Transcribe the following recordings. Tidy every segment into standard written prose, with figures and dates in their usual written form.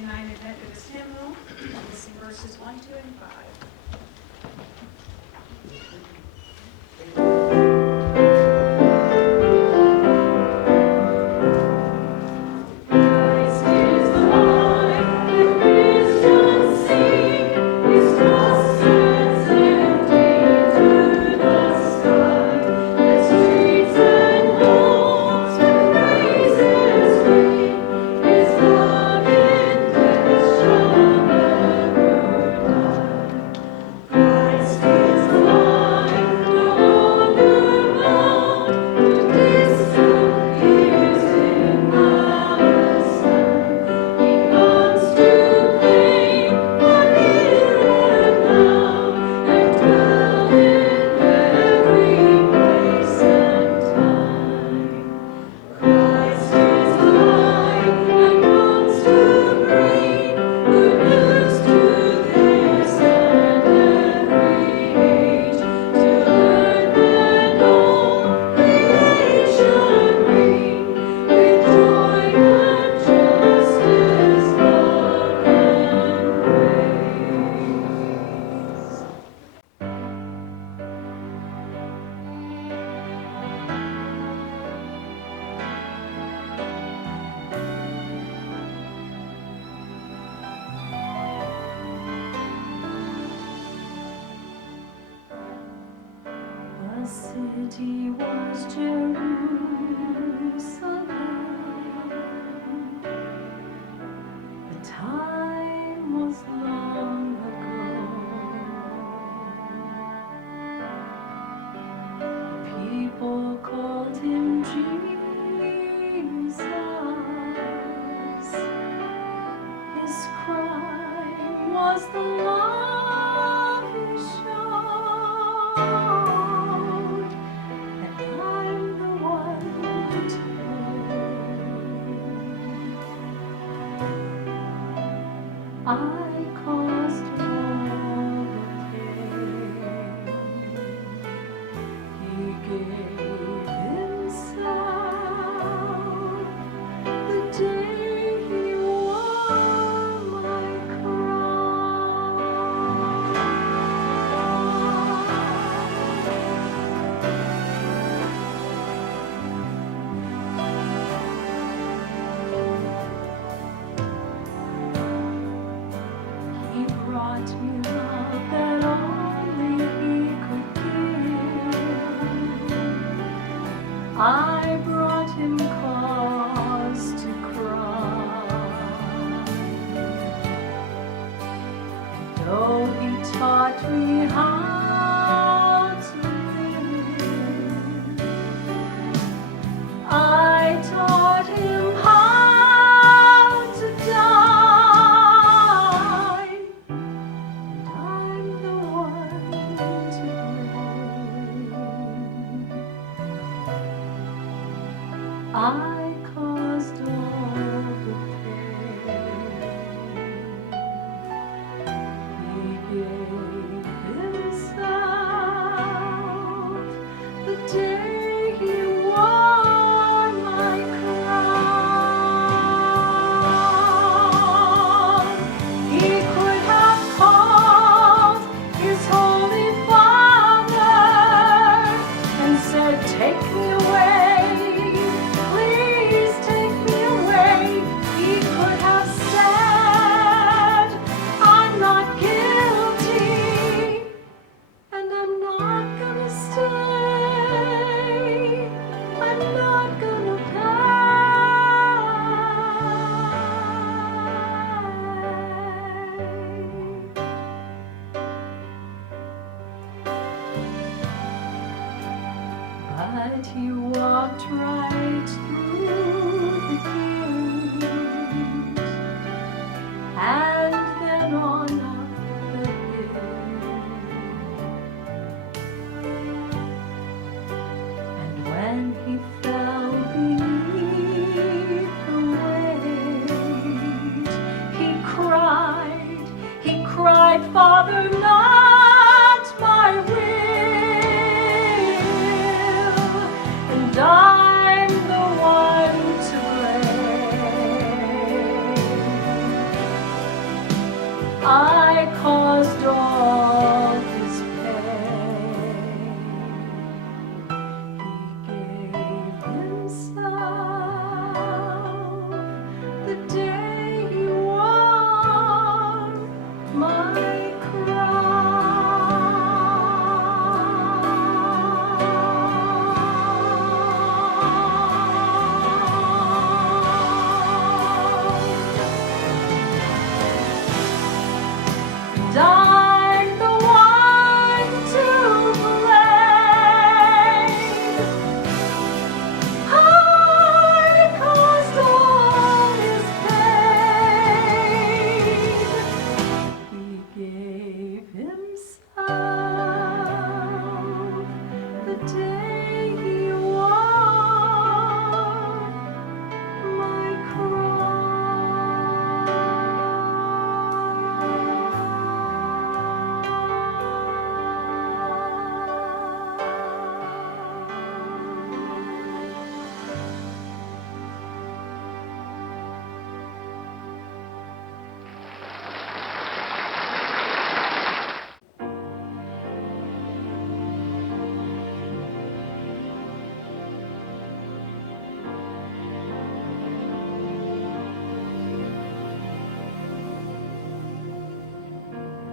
United Methodist Hymnal. We'll sing verses 1, 2, and 5. The city was Jerusalem. The time was long ago. The people called him Jesus. His crime was the love he showed, and I'm the one to blame. I caused all the pain. He gave himself the day he wore my crown. He brought me love that only he could give. I brought him cause to cry. Though he taught me how to live, I taught him how to die, and I'm the one to blame. I caused all the pain. He gave himself the day he wore my crown. He could have called his holy Father and said, "Take me away, please take me away." He could have said, "I'm not guilty, and I'm not gonna stay. I'm not gonna pay." But he walked right through the gate, and then on up the hill. And when he fell beneath the weight, he cried, "Father, not my will." And I'm the one to blame.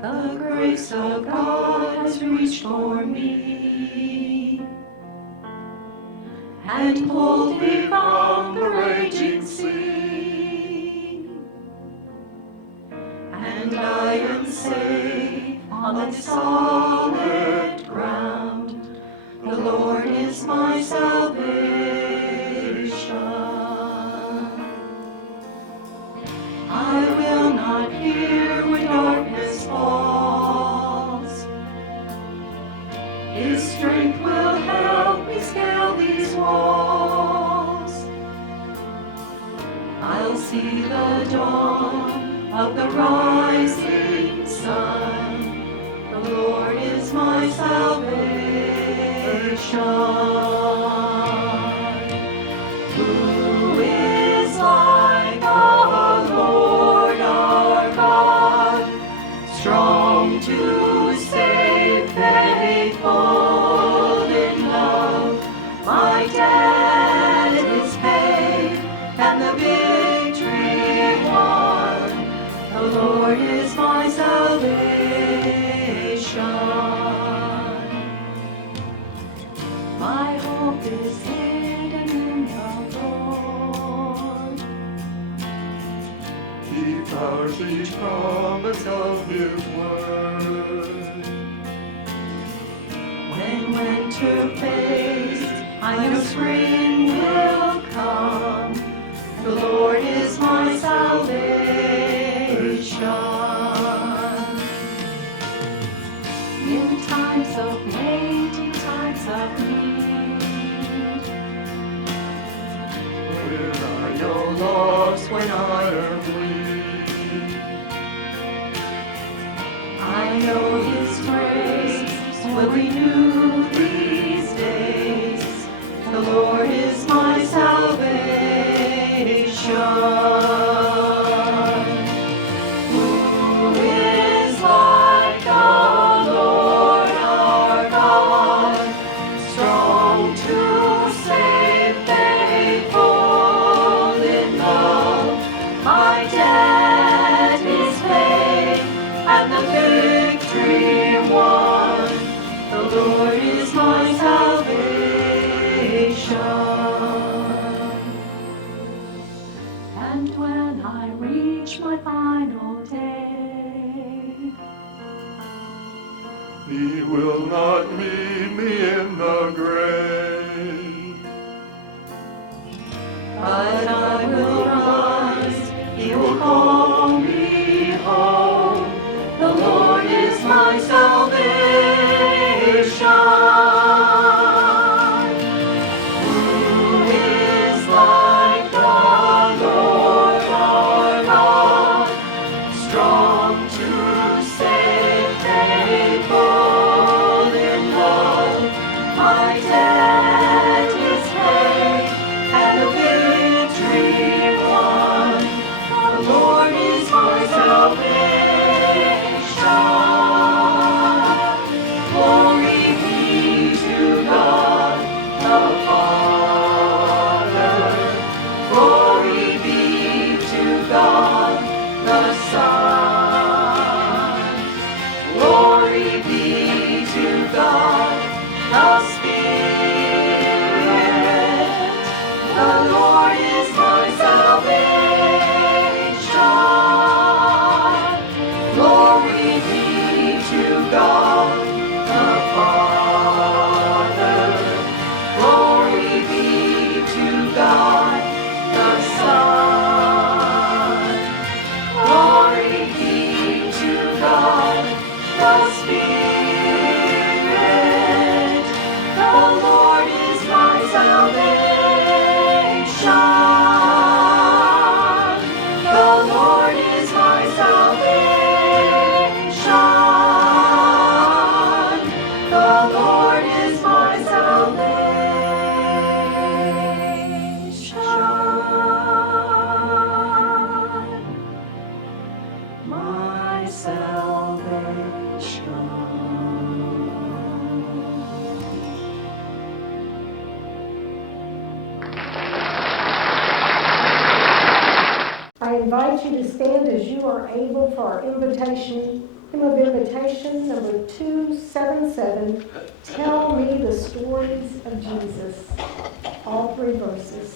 The grace of God has reached for me and pulled me from the raging sea, and I am safe on solid ground. The Lord is my salvation. I will not fear when darkness falls. His strength will help me scale these walls. I'll see the dawn of the rising sun. The Lord is my salvation. Who is like the Lord our God, strong to save, faithful in love? My debt is paid and the victory won. The Lord is my salvation. My hope is hidden in the Lord. He powers each promise of His word. When winter fades, I know spring will come. The Lord is my salvation. In times of waiting, times of need, When I know lost, when I am weak, I know His grace will renew these days. The Lord is my salvation. Who is like the Lord our God, strong to save, faithful in love? My debt is paid and the victory won. The Lord is my salvation. And when I reach my final day, He will not leave me in the grave. but I will rise, He will call me home. The Lord is my salvation. Who is like the Lord our God, strong to save, faithful in love? My debt is paid and the victory won. The Lord is my salvation. Glory be to God the Father. Glory be to God the Son. Glory be to God the Spirit. The Lord is my salvation. Glory be to God the Father. Glory be to God the Son. Glory be to God the Spirit. The Lord is my salvation. The Lord is my salvation. The Lord is my salvation. My salvation. I invite you to stand as you are able for our invitation Hymn of Invitation, number 277, Tell Me the Stories of Jesus. All three verses.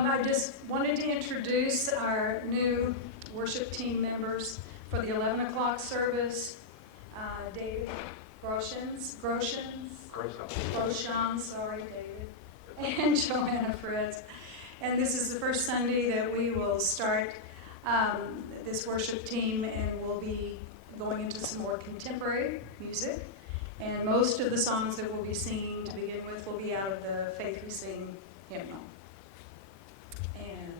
I just wanted to introduce our new worship team members for the 11 o'clock service. David Groshans, sorry, David, and Joanna Fritz. And this is the first Sunday that we will start this worship team, and we'll be going into some more contemporary music. And most of the songs that we'll be singing to begin with will be out of the Faith We Sing hymnal. And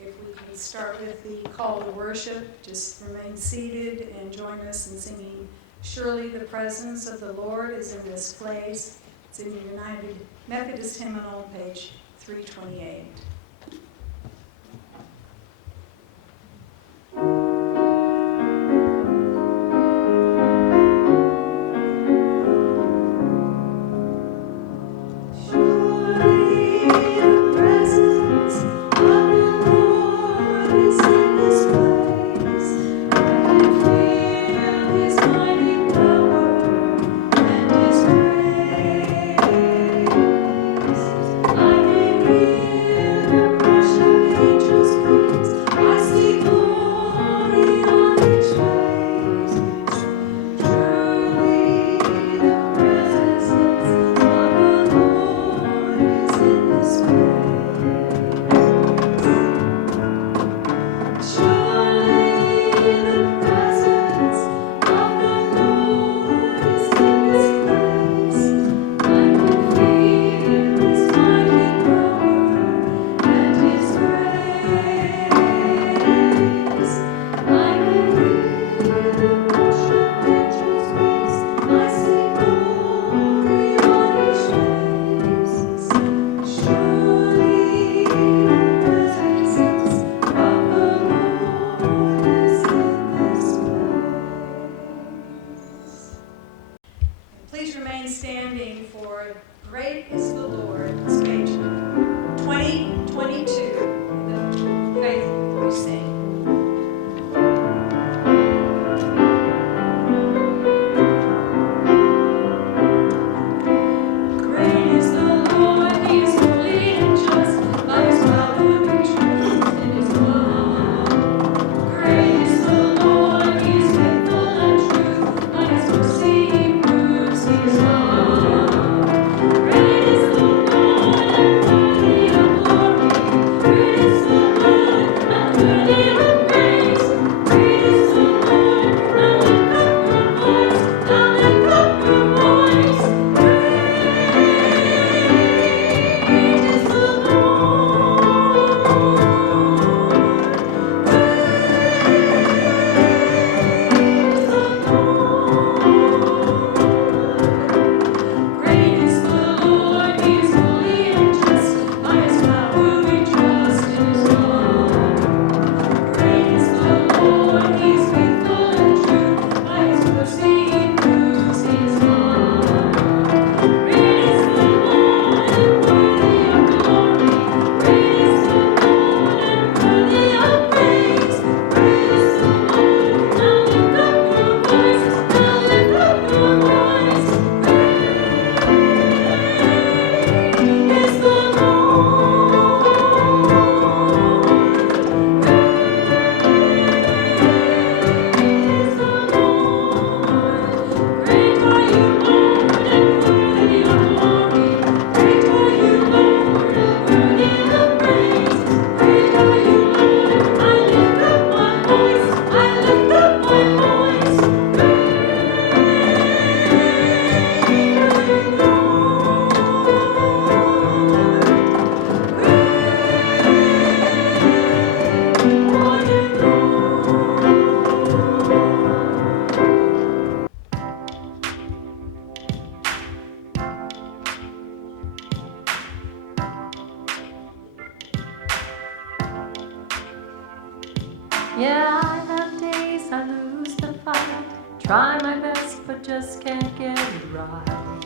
if we can start with the call to worship, just remain seated and join us in singing, "Surely the presence of the Lord is in this place." It's in the United Methodist Hymnal, page 328. Please remain standing for "Great is the Lord." It's page 2022, the Yeah, I have days I lose the fight. Try my best, but just can't get it right.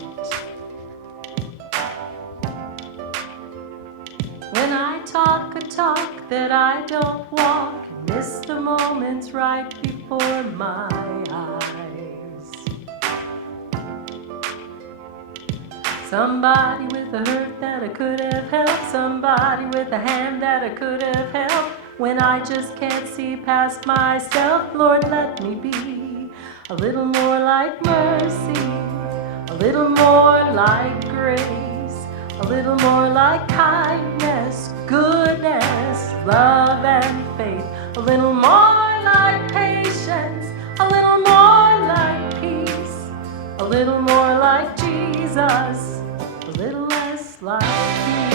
When I talk a talk that I don't walk, and miss the moments right before my eyes. Somebody with a hurt that I could have helped, somebody with a hand that I could have held. When I just can't see past myself, Lord, let me be a little more like mercy, a little more like grace, a little more like kindness, goodness, love and faith, a little more like patience, a little more like peace, a little more like Jesus, a little less like me.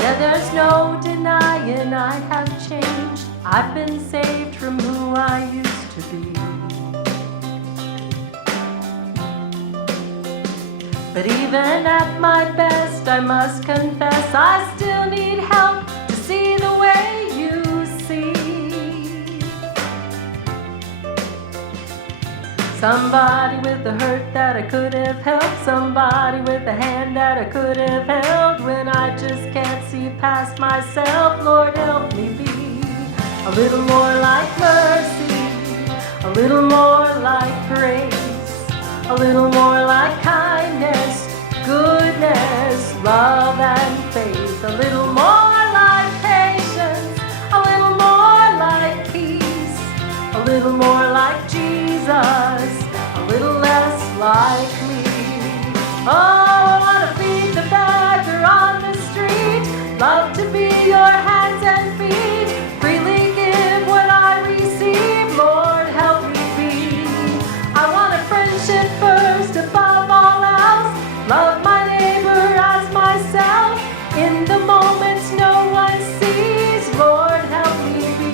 Yeah, there's no denying I have changed. I've been saved from who I used to be. But even at my best, I must confess, I still need help to see the way you see. Somebody with a hurt that I could have helped, somebody with a hand that I could have held. When I just can't see past myself, Lord, help me be a little more like mercy, a little more like grace, a little more like kindness, goodness, love and faith, a little more like patience, a little more like peace, a little more like Jesus, a little less like me. Oh, I want to feed the beggar on the street, love to be your hands and feet, freely give what I receive, Lord, help me be. I want a friendship first above all else, love my neighbor as myself, in the moments no one sees, Lord, help me be.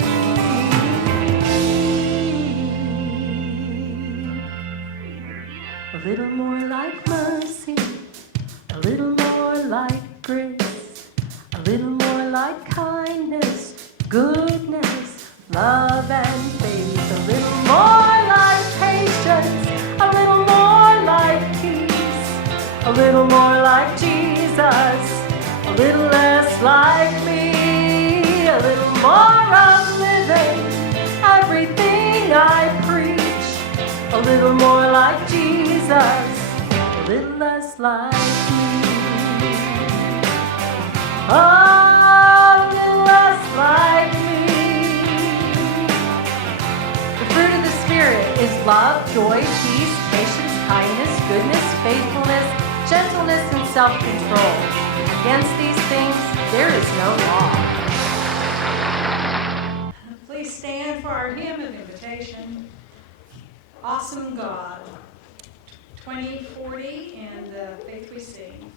A little more like mercy, a little more like grace, a little more like kindness, goodness, love and faith, a little more like patience, a little more like peace, a little more like Jesus, a little less like me, a little more of living everything I preach, a little more like Jesus, a little less like me. Oh, a little less like me. The fruit of the Spirit is love, joy, peace, patience, kindness, goodness, faithfulness, gentleness, and self-control. Against these things, there is no law. Please stand for our hymn of invitation. Awesome God, 2040, and the Faith We Sing.